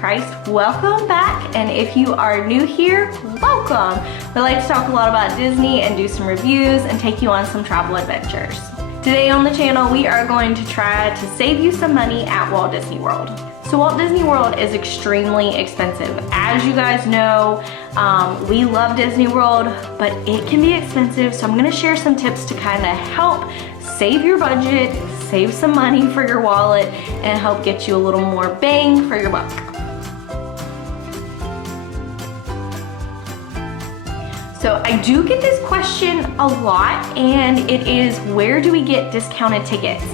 Christ, welcome back. And if you are new here, welcome. We like to talk a lot about Disney and do some reviews and take you on some travel adventures. Today on the channel, we are going to try to save you some money at Walt Disney World. So Walt Disney World is extremely expensive. As you guys know, we love Disney World, but it can be expensive. So I'm gonna share some tips to kind of help save your budget, save some money for your wallet, and help get you a little more bang for your buck. So I do get this question a lot, and it is, where do we get discounted tickets?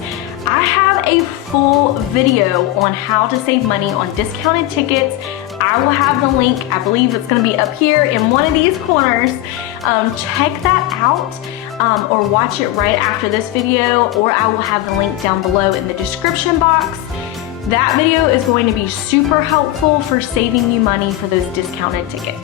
I have a full video on how to save money on discounted tickets. I will have the link, I believe it's gonna be up here in one of these corners. Check that out or watch it right after this video, or I will have the link down below in the description box. That video is going to be super helpful for saving you money for those discounted tickets.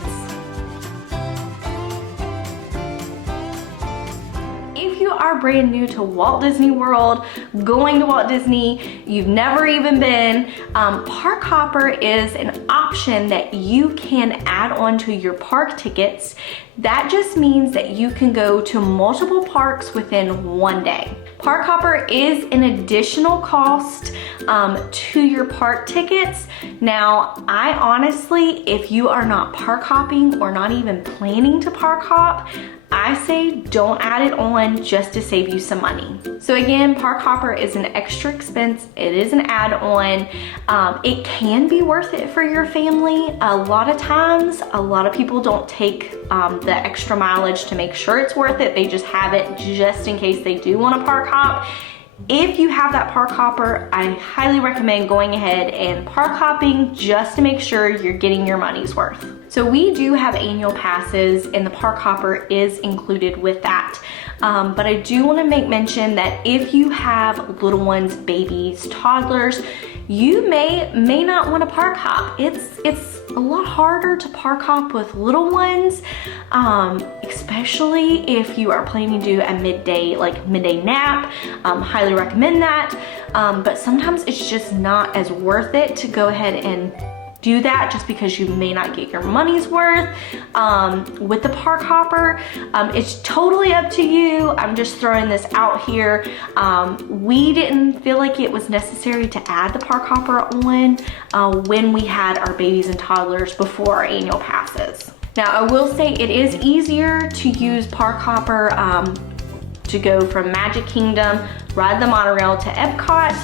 Are brand new to Walt Disney World, going to Walt Disney, you've never even been, Park Hopper is an option that you can add on to your park tickets. That just means that you can go to multiple parks within one day. Park Hopper is an additional cost to your park tickets. Now, I honestly, if you are not park hopping or not even planning to park hop, I say don't add it on just to save you some money. So again, Park Hopper is an extra expense. It is an add-on. It can be worth it for your family. A lot of times, a lot of people don't take the extra mileage to make sure it's worth it. They just have it just in case they do want to park hop. If you have that Park Hopper, I highly recommend going ahead and park hopping just to make sure you're getting your money's worth. So we do have annual passes, and the Park Hopper is included with that. But I do want to make mention that if you have little ones, babies, toddlers, you may not want to park hop. It's a lot harder to park hop with little ones, especially if you are planning to do a midday nap. Highly recommend that. But sometimes it's just not as worth it to go ahead and do that, just because you may not get your money's worth with the Park Hopper. It's totally up to you. I'm just throwing this out here. We didn't feel like it was necessary to add the Park Hopper on when we had our babies and toddlers before our annual passes. Now, I will say it is easier to use Park Hopper to go from Magic Kingdom, ride the monorail to Epcot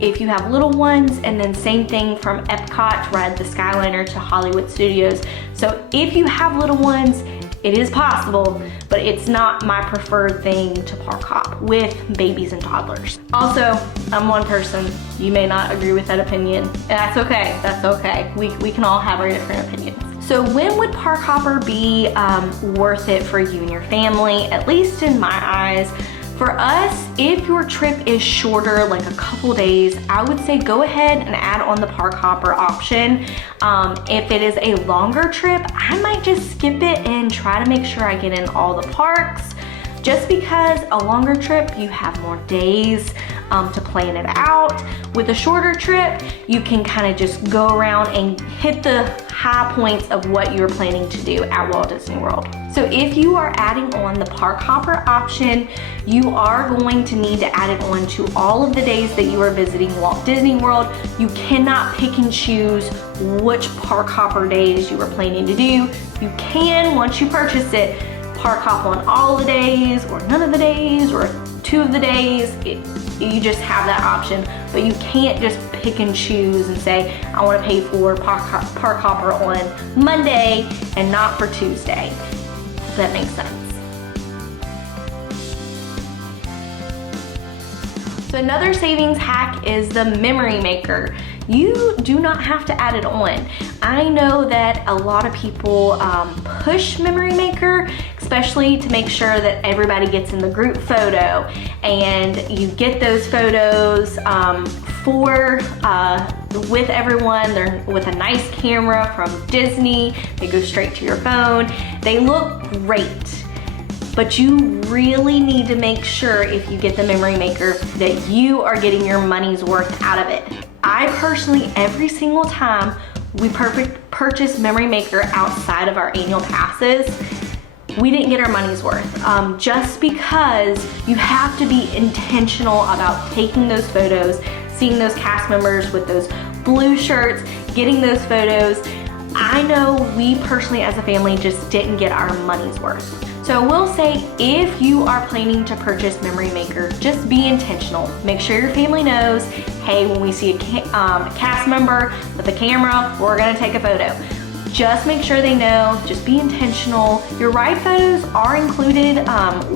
if you have little ones, and then same thing from Epcot, ride the Skyliner to Hollywood Studios. So if you have little ones, it is possible, but it's not my preferred thing to park hop with babies and toddlers. Also, I'm one person. You may not agree with that opinion, and that's okay. That's okay. We can all have our different opinions. So when would Park Hopper be worth it for you and your family? At least in my eyes. For us, if your trip is shorter, like a couple days, I would say go ahead and add on the Park Hopper option. If it is a longer trip, I might just skip it and try to make sure I get in all the parks. Just because a longer trip, you have more days to plan it out. With a shorter trip, you can kind of just go around and hit the high points of what you're planning to do at Walt Disney World. So if you are adding on the Park Hopper option, you are going to need to add it on to all of the days that you are visiting Walt Disney World. You cannot pick and choose which Park Hopper days you are planning to do. You can, once you purchase it, park hop on all the days, or none of the days, or 2 of the days. You just have that option, but you can't just pick and choose and say, I want to pay for Park Hopper on Monday and not for Tuesday. If that makes sense. So another savings hack is the memory maker. You do not have to add it on. I know that a lot of people push memory maker, especially to make sure that everybody gets in the group photo, and you get those photos with everyone. They're with a nice camera from Disney. They go straight to your phone. They look great. But you really need to make sure, if you get the memory maker, that you are getting your money's worth out of it. I personally, every single time we purchased Memory Maker outside of our annual passes, we didn't get our money's worth. Just because you have to be intentional about taking those photos, seeing those cast members with those blue shirts, getting those photos. I know we personally as a family just didn't get our money's worth. So I will say, if you are planning to purchase Memory Maker, just be intentional. Make sure your family knows, hey, when we see a cast member with a camera, we're gonna take a photo. Just make sure they know, just be intentional. Your ride photos are included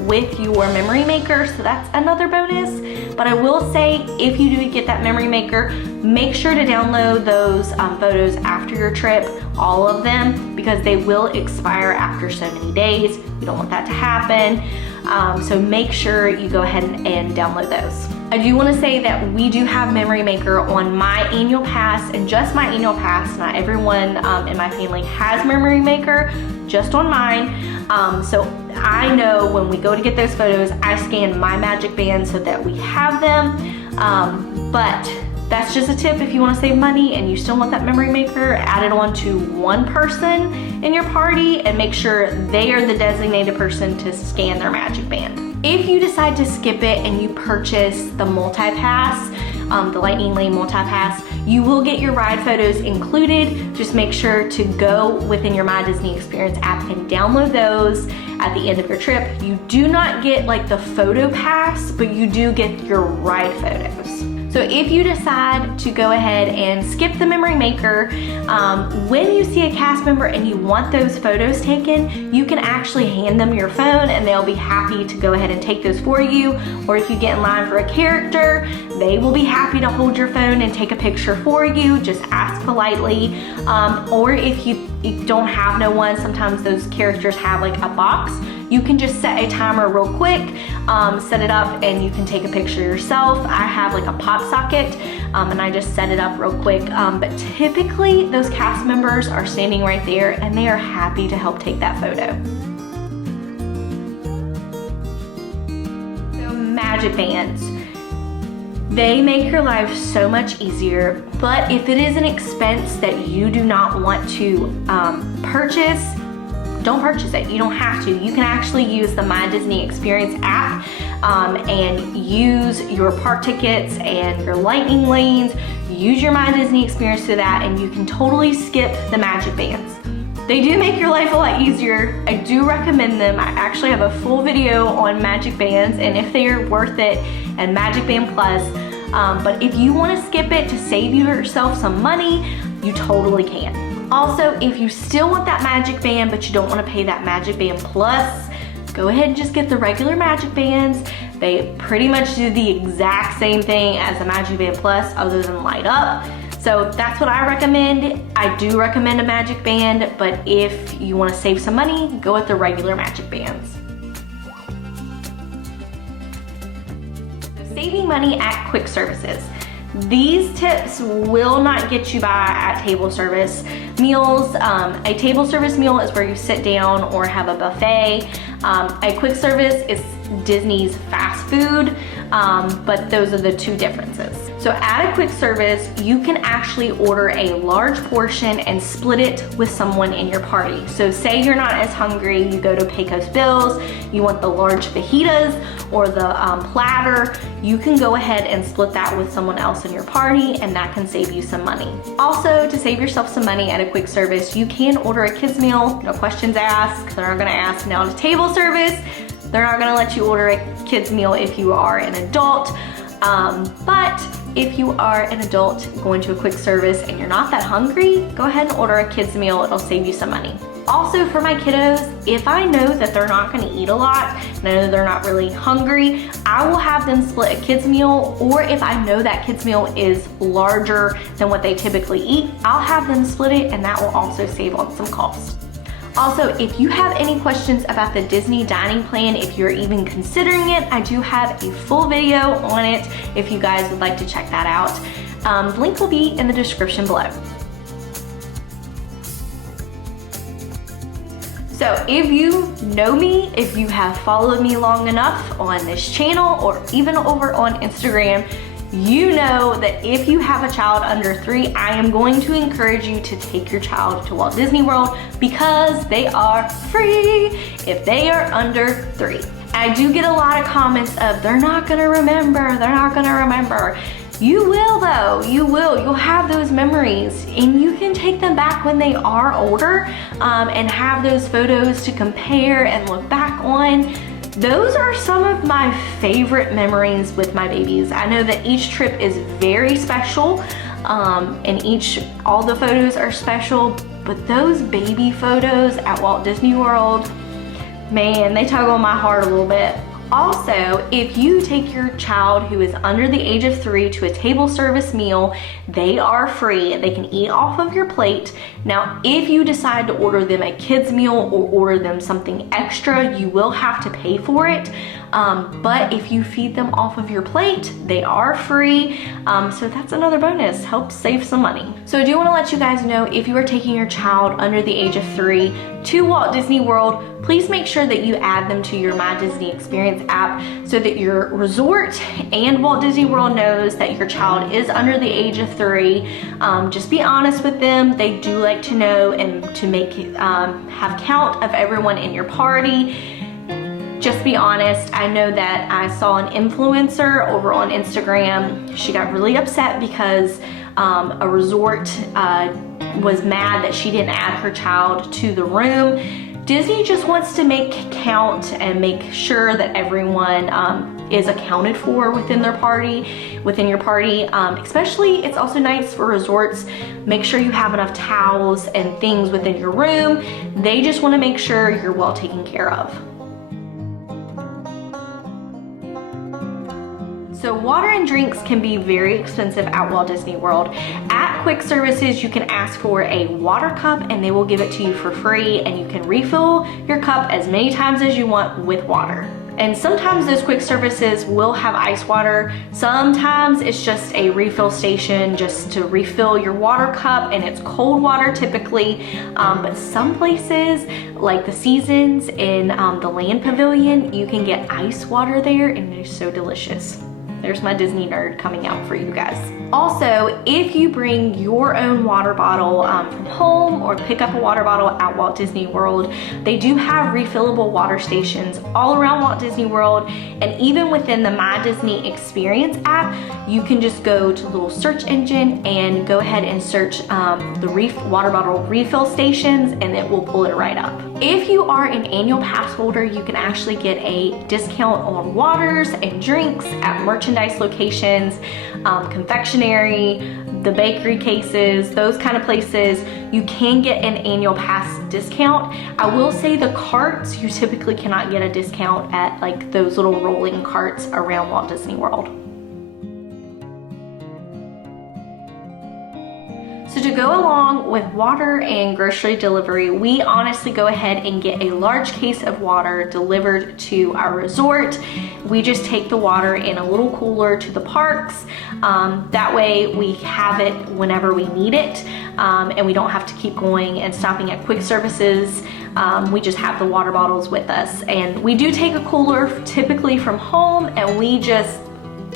with your Memory Maker, so that's another bonus. But I will say, if you do get that Memory Maker, make sure to download those photos after your trip, all of them, because they will expire after so many days. You don't want that to happen. So make sure you go ahead and download those. I do want to say that we do have Memory Maker on my annual pass, and just my annual pass. Not everyone in my family has Memory Maker, just on mine. So I know when we go to get those photos, I scan my Magic Band so that we have them. But that's just a tip. If you want to save money and you still want that Memory Maker, add it on to one person in your party and make sure they are the designated person to scan their Magic Band. If you decide to skip it and you purchase the multi-pass, the Lightning Lane multi-pass, you will get your ride photos included. Just make sure to go within your My Disney Experience app and download those at the end of your trip. You do not get like the photo pass, but you do get your ride photos. So if you decide to go ahead and skip the Memory Maker, when you see a cast member and you want those photos taken, you can actually hand them your phone and they'll be happy to go ahead and take those for you. Or if you get in line for a character, they will be happy to hold your phone and take a picture for you. Just ask politely. Or if you don't have no one, sometimes those characters have like a box. You can just set a timer real quick, set it up, and you can take a picture yourself. I have like a pop socket, and I just set it up real quick. But typically those cast members are standing right there and they are happy to help take that photo. So Magic Bands. They make your life so much easier, but if it is an expense that you do not want to purchase, don't purchase it. You don't have to. You can actually use the My Disney Experience app and use your park tickets and your Lightning Lanes. Use your My Disney Experience to that, and you can totally skip the Magic Bands. They do make your life a lot easier. I do recommend them. I actually have a full video on Magic Bands and if they are worth it, and Magic Band Plus. But if you want to skip it to save yourself some money, you totally can. Also, if you still want that Magic Band, but you don't want to pay that Magic Band Plus, go ahead and just get the regular Magic Bands. They pretty much do the exact same thing as the Magic Band Plus, other than light up. So that's what I recommend. I do recommend a Magic Band, but if you want to save some money, go with the regular Magic Bands. So saving money at quick services. These tips will not get you by at table service meals. A table service meal is where you sit down or have a buffet. A quick service is Disney's fast food, but those are the two differences. So at a quick service, you can actually order a large portion and split it with someone in your party. So say you're not as hungry, you go to Pecos Bill's, you want the large fajitas or the platter, you can go ahead and split that with someone else in your party, and that can save you some money. Also, to save yourself some money at a quick service, you can order a kids meal, no questions asked. They're not gonna ask. Now at a table service, they're not gonna let you order a kids meal if you are an adult, but if you are an adult going to a quick service and you're not that hungry, go ahead and order a kids meal. It'll save you some money. Also for my kiddos, if I know that they're not gonna eat a lot and I know they're not really hungry, I will have them split a kids meal, or if I know that kids meal is larger than what they typically eat, I'll have them split it, and that will also save on some cost. Also, if you have any questions about the Disney dining plan, if you're even considering it, I do have a full video on it if you guys would like to check that out. The link will be in the description below. So if you know me, if you have followed me long enough on this channel or even over on Instagram, you know that if you have a child under 3, I am going to encourage you to take your child to Walt Disney World because they are free if they are under 3. I do get a lot of comments of, they're not gonna remember, they're not gonna remember. You will though, you will. You'll have those memories and you can take them back when they are older and have those photos to compare and look back on. Those are some of my favorite memories with my babies. I know that each trip is very special and all the photos are special, but those baby photos at Walt Disney World, man, they tug on my heart a little bit. Also, if you take your child who is under the age of 3 to a table service meal, they are free. They can eat off of your plate. Now, if you decide to order them a kids meal or order them something extra, you will have to pay for it. But if you feed them off of your plate, they are free. So that's another bonus, helps save some money. So I do want to let you guys know, if you are taking your child under the age of 3 to Walt Disney World, please make sure that you add them to your My Disney Experience app so that your resort and Walt Disney World knows that your child is under the age of 3. Just be honest with them. They do like to know and to have count of everyone in your party. Just be honest. I know that I saw an influencer over on Instagram. She got really upset because a resort was mad that she didn't add her child to the room. Disney just wants to make count and make sure that everyone is accounted for within your party. Especially, it's also nice for resorts. Make sure you have enough towels and things within your room. They just want to make sure you're well taken care of. So water and drinks can be very expensive at Walt Disney World. At quick services, you can ask for a water cup and they will give it to you for free, and you can refill your cup as many times as you want with water. And sometimes those quick services will have ice water. Sometimes it's just a refill station just to refill your water cup, and it's cold water typically. But some places, like the Seasons in the Land Pavilion, you can get ice water there and it is so delicious. There's my Disney nerd coming out for you guys. Also, if you bring your own water bottle from home or pick up a water bottle at Walt Disney World, they do have refillable water stations all around Walt Disney World. And even within the My Disney Experience app, you can just go to the little search engine and go ahead and search the water bottle refill stations, and it will pull it right up. If you are an annual pass holder, you can actually get a discount on waters and drinks at merchandise locations, confectionery, the bakery cases, those kind of places. You can get an annual pass discount. I will say the carts, you typically cannot get a discount at like those little rolling carts around Walt Disney World. So to go along with water and grocery delivery, we honestly go ahead and get a large case of water delivered to our resort. We just take the water in a little cooler to the parks. That way we have it whenever we need it, and we don't have to keep going and stopping at quick services. We just have the water bottles with us. And we do take a cooler typically from home, and we just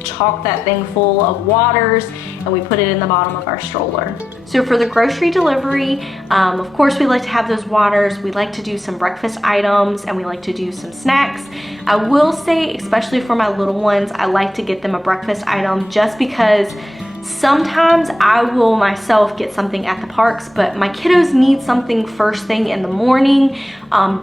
chock that thing full of waters and we put it in the bottom of our stroller. So for the grocery delivery, of course we like to have those waters. We like to do some breakfast items and we like to do some snacks. I will say, especially for my little ones, I like to get them a breakfast item just because sometimes I will myself get something at the parks, but my kiddos need something first thing in the morning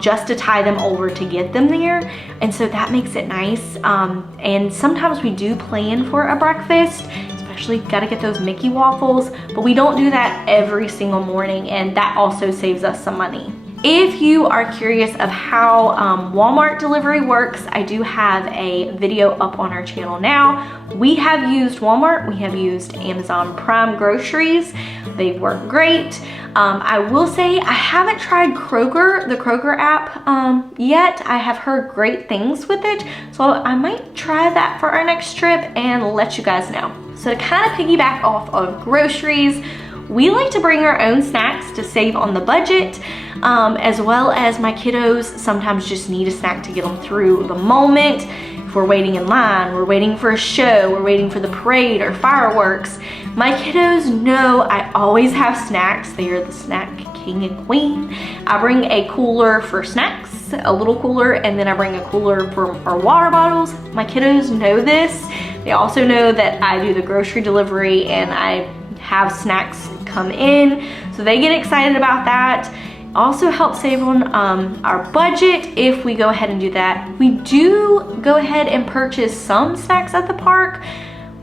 just to tie them over to get them there. And so that makes it nice. And sometimes we do plan for a breakfast, especially gotta get those Mickey waffles, but we don't do that every single morning, and that also saves us some money. If you are curious of how Walmart delivery works, I do have a video up on our channel now. We have used Walmart, we have used Amazon Prime groceries. They work great. I will say I haven't tried Kroger, the Kroger app yet. I have heard great things with it, so I might try that for our next trip and let you guys know. So to kind of piggyback off of groceries, we like to bring our own snacks to save on the budget, as well as my kiddos sometimes just need a snack to get them through the moment. if we're waiting in line, we're waiting for a show, we're waiting for the parade or fireworks, my kiddos know I always have snacks. They are the snack king and queen. I bring a cooler for snacks, a little cooler, and then I bring a cooler for our water bottles. My kiddos know this. They also know that I do the grocery delivery and I have snacks come in, so they get excited about that. Also helps save on our budget if we go ahead and do that. We do go ahead and purchase some snacks at the park,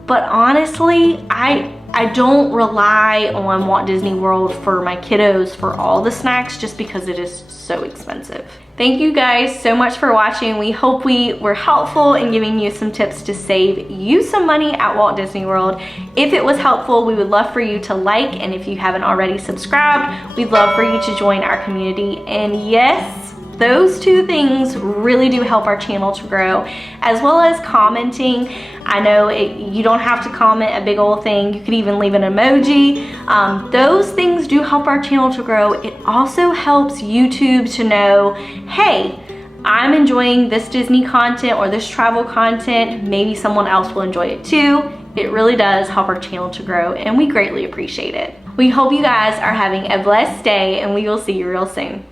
but honestly, I don't rely on Walt Disney World for my kiddos for all the snacks just because it is so expensive. Thank you guys so much for watching. We hope we were helpful in giving you some tips to save you some money at Walt Disney World. If it was helpful, we would love for you to like, and if you haven't already subscribed, we'd love for you to join our community. And yes, those two things really do help our channel to grow, as well as commenting. I know you don't have to comment a big old thing. You could even leave an emoji. Those things do help our channel to grow. It also helps YouTube to know, hey, I'm enjoying this Disney content or this travel content. Maybe someone else will enjoy it too. It really does help our channel to grow, and we greatly appreciate it. We hope you guys are having a blessed day, and we will see you real soon.